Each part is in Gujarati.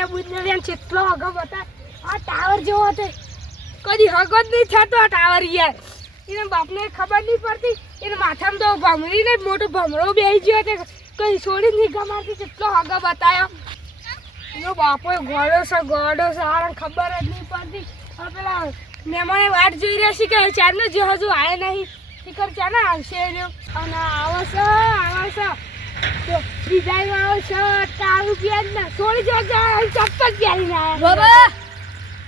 બુનિયા બુનિયા કેટલો હગો બતા આ ટાવર જેવો હતો કદી હગો જ નહીં થતો આ ટાવર યાર એના બાપને ખબર નહીં પડતી એને માથામાં તો ભમરીને મોટો ભમરો બેસી ગયો તે કઈ છોડી નહીં ગમાતી કેટલો હગો બતાયો એનો બાપો ગોડો છે આને ખબર જ નહીં પડતી હવે પેલા મહેમાને વાટ જોઈ રહ્યા છે કે ચારનો જે હજુ આવે નહીં ટીકર ચાને આવશે રહ્યો અને આવે છે ડિઝાઇન આવે છે તારું પેન ને છોડી જાય ચપ્પલ પહેરીને આવ્યા બાબા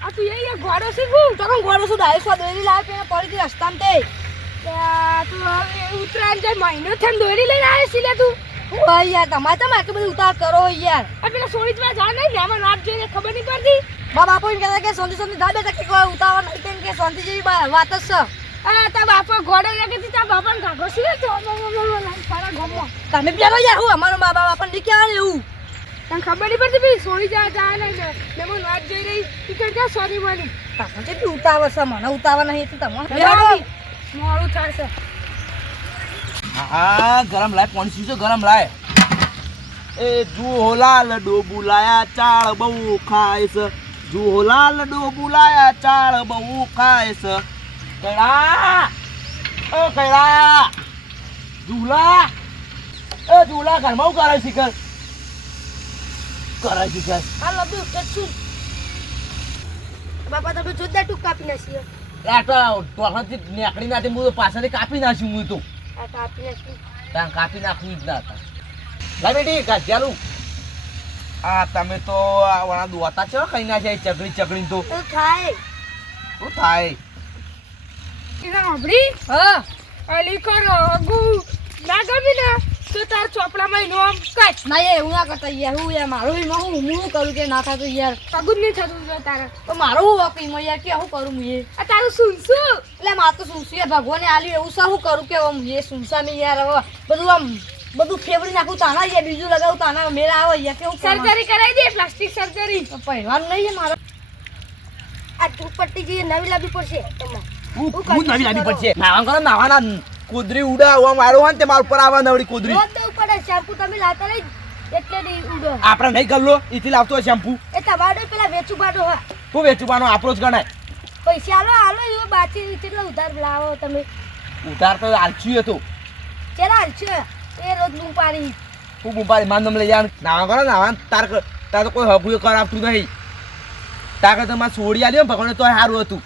આ તું એ ઘોડો શીખું તો કોણ ગોળો છું ડાયરેક્ટ દોરી લાવે પેલા પડી ગઈ રસ્તામાં તે તું હવે ઉત્તરાયણ જાય મહિનો થઈને દોરી લઈને આવે છે લે તું ઓય યાર તમારે તમે આટલું બધું ઉતાર કરો યાર આ પેલા સોળીમાં જા નહીં ને આમાં રાત જોઈને ખબર નહીં પડતી બા બાપો એને કહેતા કે સોંધી ધાબે તક કોઈ ઉતાવળ નહીં તેમ કે સોંધી જેવી વાત જ છે આ તા બાપો ઘોડો લાગે તા બાપાને કાગો છે તો ફારા ગમો તમે પેલો યાર હું અમારો બા બાપાને નહીં કહેવાનું એવું તને ખબર નહીં પડતી ભાઈ સોળી જા ને મેં વાત જોઈ રહી તું ક્યાં સોરી માની તમે કેટલી ઉતાવળ છે મને ઉતાવળ નહીં એટલે તમે મોડું થશે હા ગરમ લાય પાણી પીજો ગરમ લાય એ જુહોલાલ ડોબુ લાયા ચાળ બહુ ખાય છે જુહોલાલ ડોબુ લાયા ચાળ બહુ ખાય છે કૈડા ઓ કૈડા ઝૂલા એ ઝૂલા ઘરમાં હું કરે શીખર કરે શીખર આ લબી ઉઠે છું બાપા તમે જોરદાર ટૂંક કાપી નાખી ટોળાથી નેકડી નાથી હું તો પાછળથી કાપી નાખ્યું હું તો આ કાપી નાખી ત્યાં કાપી નાખવું જ ના હતા લા બેટી ગાજ્યાલું આ તમે તો વાળા દોતા છો કઈ ના જાય ચગડી તો શું થાય શું થાય એના આપડી હા અલી કરો અગુ ના ગમી ને તો તાર ચોપડામાં એનો આમ કાચ ના એ એવું ના કરતા યાર હું યાર મારું હું કરું કે ના થતું યાર અગુ નહીં થતું જો તારે તો મારું હું વાપી યાર કે હું કરું હું આ તારું સુનસું એટલે મારે તો શું છે ભગવાને આલ્યું એવું શું કરું કે આમ એ સુનસા મેં યાર હવે બધું આમ બધું ફેવડી નાખું તાના યાર બીજું લગાવું તાના મેળા આવે યાર કેવું સર્જરી કરાવી દે પ્લાસ્ટિક સર્જરી પહેરવાનું નહીં મારે આ દુપટ્ટી જે નવી લાવવી પડશે તમારે હું નવી લાવી પડશે નાવા કરો નાવાના કુદરી ઉડા આવા મારો હોય ને તે માર ઉપર આવા નવડી કુદરી રોજ દેવું પડે શેમ્પુ તમે લાવતા નહીં એટલે નહીં ઉડો આપણે નહીં ગલ્લો ઈથી લાવતો હોય શેમ્પુ એ તમારો પેલા વેચું બાડો હા તું વેચવાનો આપણો જ ગણાય પૈસા આલો એવો બાકી કેટલા ઉધાર લાવો તમે ઉધાર તો આલચી હતો ચલા હાલશે એ રોજ બૂમ પાડી હું બુંપારી માન લઈ જવાનું નાવા કરો નાવા તાર તો કોઈ હગું કરાવતું નહીં તાર તો મારે છોડી આલ્યો ભગવાન તો સારું હતું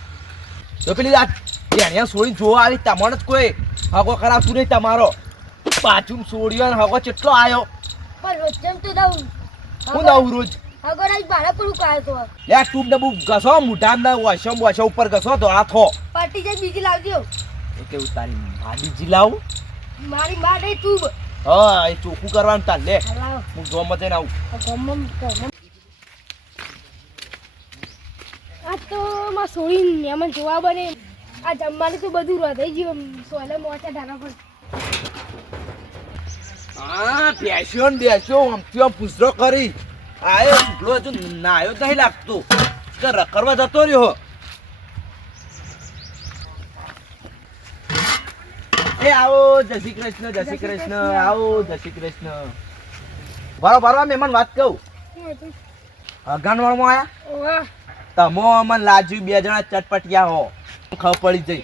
તો પેલી અહીંયા છોડી જોવા આવી તમને જ કોઈ હગો કરાવતું નહીં તમારો પાછું છોડ્યો ને હગો કેટલો આવ્યો પણ રોજ જેમ તો દઉં હું દઉં રોજ અગર આજ ભાડા પર કાયો તો લે ટૂબ ને બુક ઘસો મુઠામ વશો ઉપર ઘસો તો આ થો પાર્ટી જાય બીજી લાવજો એ કેવું તારી માડી જીલાવું મારી માં નહીં તું હા એ ચોખ્ખું કરવાનું તાર લે લાવ હું જોવા મતે આવું આ તો માં સોળી મહેમાન જોવા બને આ જમવાનું તો બધું રહી ગયું સોલે મોટા ધારા પર હા બેસ્યો ને બેસ્યો આમથી પૂછરો કરી આયો ઉભલો હજુ નાયો જ નહીં લાગતો કે રખડવા જતો રહ્યો એ આવો જય શ્રી કૃષ્ણ આવો જય શ્રી કૃષ્ણ બરો મહેમાન વાત કહું અગાનવાળમાં આયા ઓહ તમો અમન લાજુ બે જણા ચટપટિયા હો ખબર પડી જઈ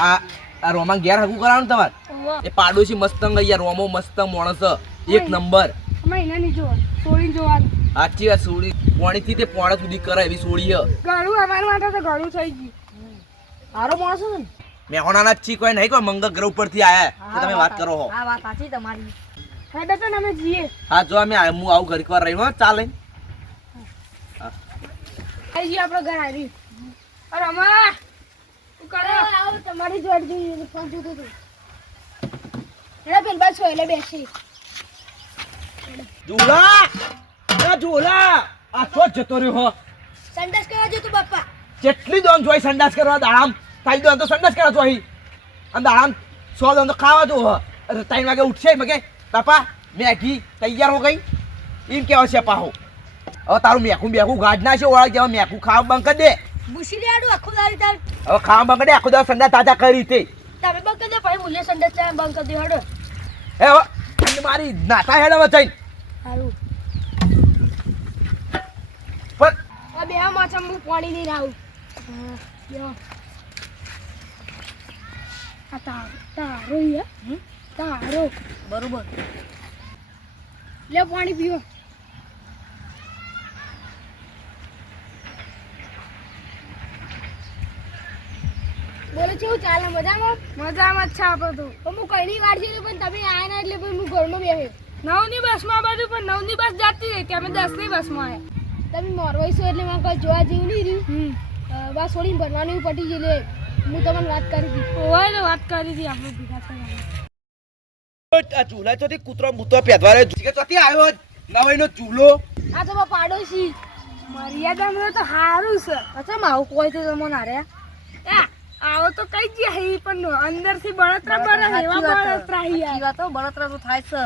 આ રોમા ઘેર હગું કરાવવાનું તમારે ઓહ એ પાડોશી મસ્તંગ અહીંયા રોમો મસ્તંગ માણસ એક નંબર મહિના નહીં જોવાનું સોળી જોવાનું સાચી વાત સોળી પોણીથી તે પોણા સુધી કરે એવી સોળી હ ઘણું અમારા માટે તો ઘણું થઈ ગયું સારો માણસ છે ને મેહોણાના છી કોઈ નહીં કોઈ મંગળ ગ્રહ ઉપરથી આયા તમે વાત કરો હો આ વાત સાચી તમારી હેડે તો અમે જઈએ હા જો અમે હું આવું ઘડીક વાર રહી હો ચાલે આવી જઈએ આપણે ઘર આવી અરે અમા તું કરો આવો તમારી જોડ જોઈએ ફોન જોતો તું હેડા પેન બાદ સોયલે બેસી ઝૂલા આ તો જતો રહ્યો હો સંડાસ કરવા જો તું બાપા કેટલી દોન જોઈ સંડાસ કરવા દાડામ તાઈ દોન તો સંડાસ કરવા જોઈ અને દાડામ 100 દોન તો ખાવા જો હો 3 વાગે ઉઠશે મગે બાપા મેગી તૈયાર હો ગઈ એમ કેવા છે પાહો હવે તારું મેકું ગાઢ ના છે ઓળખ જેવા મેકું ખાવા બંધ કરી દે બુશીલી આડું આખું દાડી તાર હવે ખાવા બંધ કરી દે આખો દા સંડાસ તાજા કરી તે તમે બંધ કરી દે ભાઈ મુલ્ય સંડાસ ચા બંધ કરી દે હડો એ હવે મારી નાતા હેડ હવે જઈને સારું બે માછમ હું પાણી નહીં આવું આ તારો તારો બરોબર લે પાણી પીવો બોલો કેવું ચાલે મજામાં મજામાં જ છે આપણે તો હું કઈ નહીં વાર છે પણ તમે આયા ના એટલે પછી હું ઘરમાં બેહ્યો 9ની બસમાં બાજુ પણ 9ની બસ જાતી રહી અમે 10ની બસમાં આવ્યા તમે મોરવાઈ છો એટલે મને કોઈ જોવા જેવું નહીં રહ્યું બસ છોડીને ભરવાનું એવું પટી ગયું એટલે હું તમને વાત કરી હતી હોય ને વાત કરી હતી આપણે ભેગા થયા આ ચૂલા ચોથી કૂતરો મૂતરો પેદવારે કે ચોથી આવ્યો નવાઈનો ચૂલો આ તો પાડોશી મર્યાદામાં તો સારું છે અચ્છા માવું કોઈ તો તમને હારે આવો તો કઈ ગયા હે પણ અંદરથી બળતરા બળે એવા બળતરા હી સાચી વાત હો, બળતરા તો થાય છે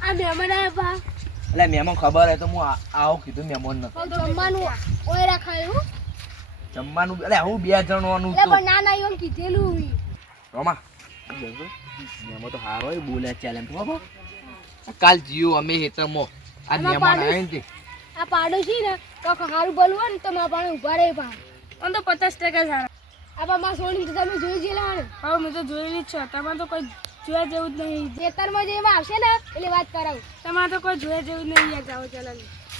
આ મહેમાન આયા પા એટલે મહેમાન ખબર હે તો હું આવો કીધું મહેમાન ન જમવાનું ઓય રાખાયું જમવાનું એટલે હું 2 જણવાનું એટલે તો પણ ના ના એવું કીધેલું રોમા મહેમાન તો હારો હોય બોલે ચાલે એમ તો બાબા કાલ જીઓ અમે હેતરમાં આ મહેમાન આયા ને આ પાડોશી ને તો સારું બોલવું ને તો મારા પાણી ઉભા રહે પા આમ તો 50% સારા આ પા માં સોની તો તમે જોઈ ગયેલા ને હા મેં તો જોયેલી જ છે તમારે તો કોઈ જોયા જેવું જ નહીં ખેતરમાં જે એમાં આવશે ને એટલે વાત કરાવું તમારે તો કોઈ જોયા જેવું જ નહીં યાર જાઓ ચાલો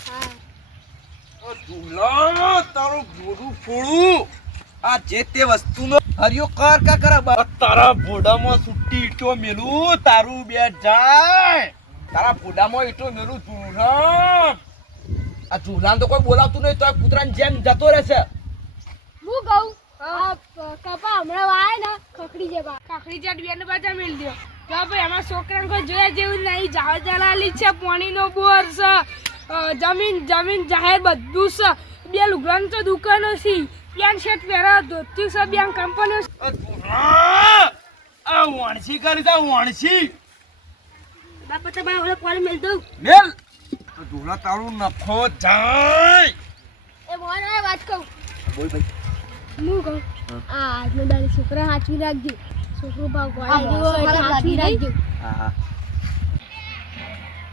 હા ઝૂલા તારું ગોડું ફોડું આ જે તે વસ્તુનો હરિયો કર કા તારા ભોડામાં સુટ્ટી ઈટો મેલું તારું બે જાય તારા ભોડામાં ઈટો મેલું ઝૂલા આ ઝૂલાને તો કોઈ બોલાવતું નહીં તો આ કૂતરાની જેમ જતો રહેશે હું કહું આ કપા હમણાં વાય ને ખખડી જે બા ખખડી જાટ બેન બાજા મેલ દો જો ભાઈ અમાર છોકરાને કોઈ જોયા જેવું નહીં જાવ જલાલી છે પાણીનો બોર છે જમીન જાહેર બધું છે બે લુગડાની તો દુકાનો છે પેન્ટ શર્ટ પહેરા ધોતી છે બે કંપનીઓ આ વણસી કરી જા વણસી બાપા તમારે ઓલે પાણી મેલ દઉં મેલ ઝૂલા તારું નખો જાય એ મોને વાત કહું બોલ ભાઈ હું કહું આ આજનો દાડી છોકરા હાચવી રાખજો છોકરો ભાવ આ મોસો ગોળા ખરાબ હાચવી લાગી રાખજો હા હા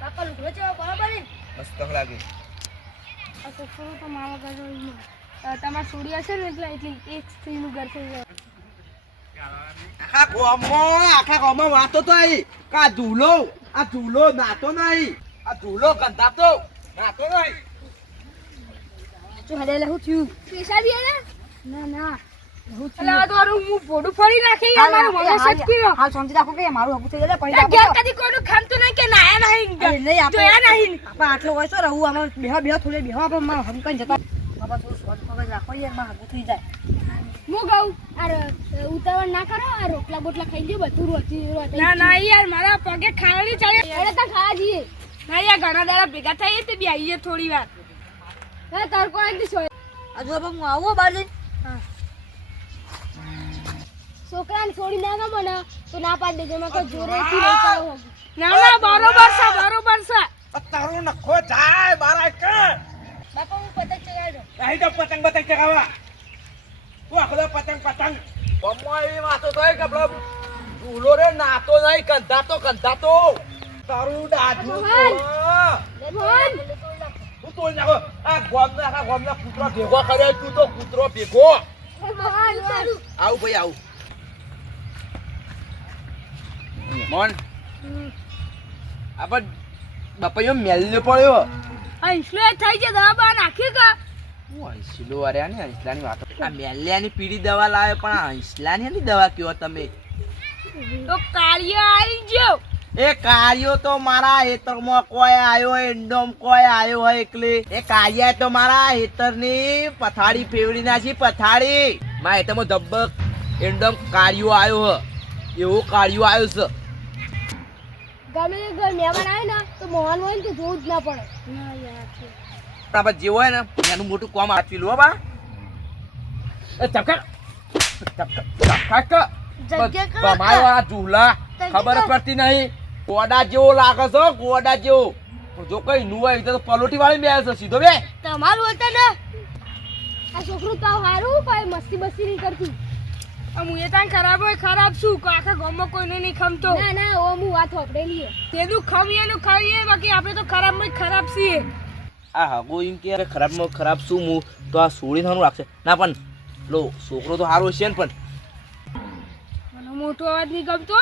બાપા લુગડો છે બરાબર ને મસ્ત લાગે આ છોકરો તો મારા ઘર તમારે છોડી હશે ને એટલે એક સ્ત્રીનું ઘર થઈ જાય આખા ગામમાં વાતો તો આવી કા ઝૂલો નાતો નહીં આ ઝૂલો ગંધાતો નાતો નહીં જો હડે લહુ થયું પૈસા બી આલે ના ના એટલે આ તો હું ફોડું ફોડી નાખી અમારું મને સટકી ગયો હાલ શાંતિ રાખો કે મારું હકુ થઈ જાય ઘેર પછી કદી કોઈનું ખામતું નહીં કે નાયા નહીં નહીં આપણે જોયા નહીં આપણે આટલો હોય છો રહું આમાં બેહો થોડે બેહો આપણે માર હમ કઈ જતા બાપા થોડું શોર્ટ પગજ રાખો યાર માર હકુ થઈ જાય હું કહું આ ઉતાવળ ના કરો આ રોટલા બોટલા ખાઈ ગયો બધું રોટી ના ના યાર મારા પગે ખાવાની ચાલે અરે તો ખાવા જઈએ ના યાર ઘણા દાડા ભેગા થઈએ તે બી આવીએ થોડી વાર હા તાર કોણ દી સોય આજુ બાપા હું આવું બહાર જઈ છોકરાને છોડી ના ગમે ને તો ના પાડ દેજો મેં કોઈ જોરેથી નહીં કરો ના ના બરોબર છે તારું નખો જાય બારા કે બાપા હું પતંગ ચગાડો અહીં તો પતંગ ચગાવવા તું આખો પતંગ બમ્મો એવી વાતો થાય કે પેલો ઝૂલો રે નાતો નહીં કંધાતો તારું ડાઢું મોહન હું તોડી નાખો આખા ગામના કૂતરો ભેગો કર્યો તું તો કૂતરો ભેગો મોહન સારું આવું ભાઈ આવું મોન આપણ બાપા મેલ્યો પડ્યો હંસલો થઈ છે દવા બા નાખી કા હું હંસલો અરે ને હંસલાની વાતો આ મેલ્યાની પીળી દવા લાવે પણ આ હંસલાની દવા કયો તમે તો કાર્ય આવી ગયો એ કાર્યો તો મારા હેતરમાં કોઈ આયો એન્ડોમ કોઈ આયો હોય એકલી એ કાર્ય તો મારા હેતરની પથાડી ફેવડી નાખી પથાડી મારા હેતરમાં ધબ્બક એન્ડોમ કાર્યો આયો હ એવો કાર્યો આવ્યો છે ગમે તે ઘર મહેમાન આવે ને તો મોહન હોય ને તો જોવું જ ના પડે ના યાર આપણે જે હોય ને એનું મોટું કામ આપી લો બા એ ચપકા મારો આ ઝૂલા ખબર પડતી નહીં ગોડા જેવો લાગે છે ગોડા જેવો જો કઈ નું હોય તો પલોટી વાળી બે છે સીધો બે તમારું હોતા ને આ છોકરું તો હારું ભાઈ મસ્તી બસ્તી નહીં કરતું આમ હું એ તાન ખરાબ હોય ખરાબ શું કે આખા ગામમાં કોઈને નહીં ખમતો ના ના ઓ હું વાત હોપડેલી તેનું ખમીએનું ખાઈએ બાકી આપણે તો ખરાબમાં જ ખરાબ છીએ આ હગો એમ કે ખરાબમાં ખરાબ શું હું તો આ સોળી થવાનું રાખશે ના પણ લો છોકરો તો સારો છે ને પણ મને મોટો અવાજ નહીં ગમતો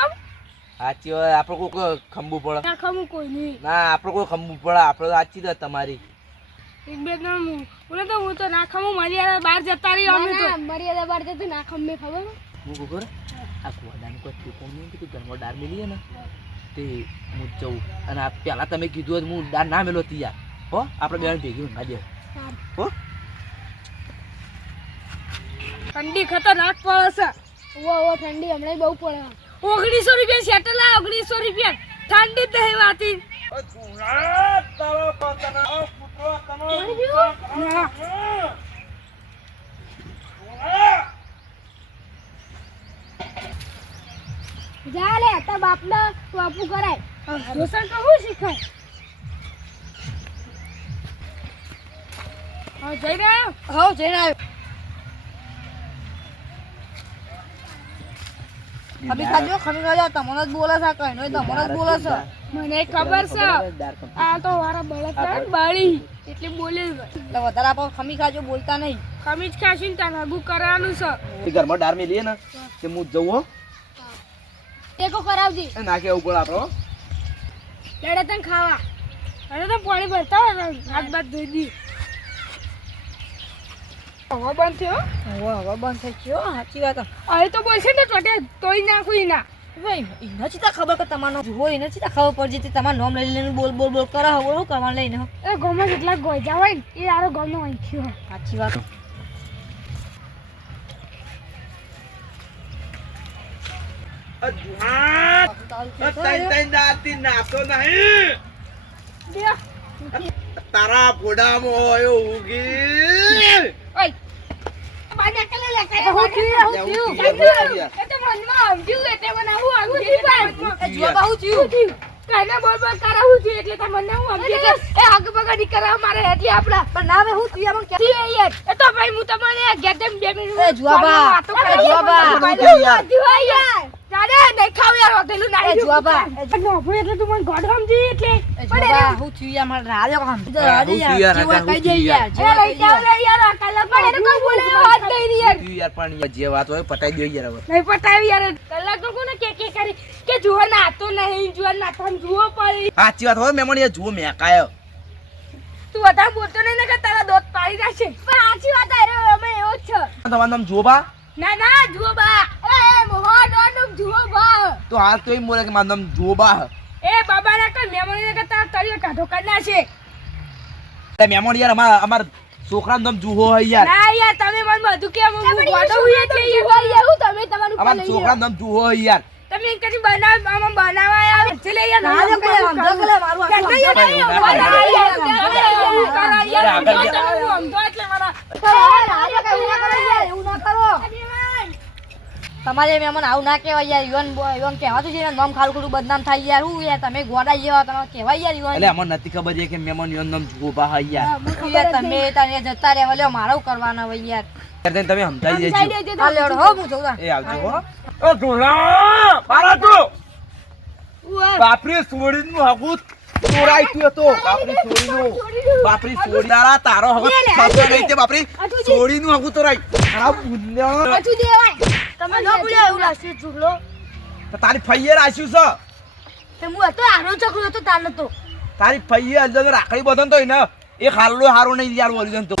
સાચી વાત આપણે કોઈ ખંભું પડે ના ખમું કોઈ નહીં ના આપણે કોઈ ખંભું પડે આપણે તો સાચી વાત તમારી એક બે જણ બોલે તો હું તો ના ખમું મર્યાદા બહાર જતા રહી અમે તો ના મર્યાદા બાર જતું ના ખમે ખબર હું ખબર આ કુવાડાનું કોઈ ઠેકોણ નહીં કે તું ઘરમાં દાળ મેલી ને તે હું જઉં અને આ પહેલાં તમે કીધું હતું હું દાળ ના મેલો હતી યાર હો આપણે બે ભેગી ઊંઘા દે હો ઠંડી ખતરનાક પડે છે ઓ ઠંડી હમણાં બહુ પડે 1900 રૂપિયા સેટલ આ 1900 રૂપિયા ઠંડી તો હે વાતી ના. જા લે તાર બાપને બાપુ કરાય દોસર તો હું શીખાય હા જઈ રહ્યો હો જઈને આવ્યો ખમી ખાજો તમને જ બોલે છે કઈ નહીં તમને જ બોલે છે મને ખબર છે આ તો વારા બળદ છે ને બાળી એટલે બોલે એટલે વધારે આપણે ખમી ખાજો બોલતા નહીં ખમીજ ખાશીને તાર હગું કરવાનું છે ઘરમાં દાળ મેલીએ ને કે હું જઉં હો ટેકો કરાવજી એ નાખે એવું પડે આપણો લડે તને ખાવા અરે તો પાણી ભરતા હોય હાથ બાદ ધોઈ દી હવે બંધ થયો હવે બંધ થઈ ગયો સાચી વાત હવે તો બોલશે ને ચોટે તોય નાખું એના ભાઈ એને ચીતા ખબર કે તમારો હોય એને ચીતા ખબર પડી જતી તમારું નામ લઈ લઈને બોલ બોલ બોલ કરે હવે શું કરવાનું લઈને એ ગામમાં કેટલાક ગોજા હોય ને એ આરો ગામનો વાંચ્યો સાચી વાત તારા ફોડામાં હોય ઉગી ઓય બાને કલે લે કરે હું થયું એ તો મનમાં સમજ્યું એટલે મને આવું આવું થયું જો બહુ થયું કાના બોલ બોલ કરા હું થયું એટલે તમને હું સમજી એટલે એ હગ બગાડી કરા મારે એટલે આપડા પણ ના હવે હું થયું એમાં થી યાર એ તો ભાઈ હું તમને ગેટમ 2 મિનિટ એ જુઆબા, એ જુઆબા. યાર દાદા નહીં ખાવ યાર હોટેલું એ નહીં જુઆબા, નો ભાઈ એટલે તું મને ગોડ સમજી એટલે જોવા હું થયું યાર મારે રાજો કામ હું થયું યાર, જીવા હું કહી દે થયું યાર એ લઈ જાવ લે યાર કલાક પણ એને કોઈ બોલે વાત નહીં યાર યાર પણ જે વાત હોય પટાઈ દો યાર હવે નહીં પટાવી યાર કલાક તો કોને કે કરી કે જુઓ ના તો નહીં જુઓ ના તો જુઓ પડી સાચી વાત હોય મેમણ યાર જુઓ મેકાયો તું વધારે બોલતો નહીં ને કે તારા દોત પાડી રાખશે પણ સાચી વાત અરે અમે એવો જ છે તમારું નામ જોબા ના ના જુઓ બા અરે મોહન જુઓ બા તો હાલ તો એમ બોલે કે મારું નામ જોબા એ બાબા ના કઈ મેમોરી ને કે તારા તળિયે કાઢો કરી નાખશે એટલે મેમણ યાર અમાર છોકરાનું નામ જુહો હોય યાર ના યાર તમે મને બધું કેમ હું ગોડો હુએ છે એવું તમે તમારું અમાર છોકરાનું નામ જુહો હોય યાર તમે કદી બનાવવા આવે છે લે યાર રાજો કહે સમજો કે લે મારું આટલું એવું ના કરો તમારે મહેમાન આવું ના કહેવાય યાર યુવાન કહેવાતું છે ને નામ ખાલું ખોટું બદનામ થાય યાર હું યાર તમે ગોડા જેવા તમે કહેવાય યાર યુવાન એટલે અમને નથી ખબર છે કે મેમણ નું નામ જોબા હોય યાર યાર તમે તારે જતા રહેવા લ્યો મારું કરવાના હોય યાર યાર તમે સમજાઈ દેજો હાલ લેવડો હો હું જઉં એ આવજો હો ઓ ધોલા પારા તું બાપરે સોડીનું હગું ચોરાઈ તું હતો બાપરી સોડી તારા તારો હગું થતો નહીં તે બાપરી સોડીનું હગું ચોરાઈ આ બુલ્યો પાછું દેવાય તમે ન ભૂલ્યા એવું લાગશે ઝૂગલો તો તારી ફઈએ રાખ્યું છે તે હું હતો આનો છોકરો હતો તાર નતો તારી ફઈએ અંદર રાખડી બધન તો એને એ હાલો હારો નહીં યાર બોલી તો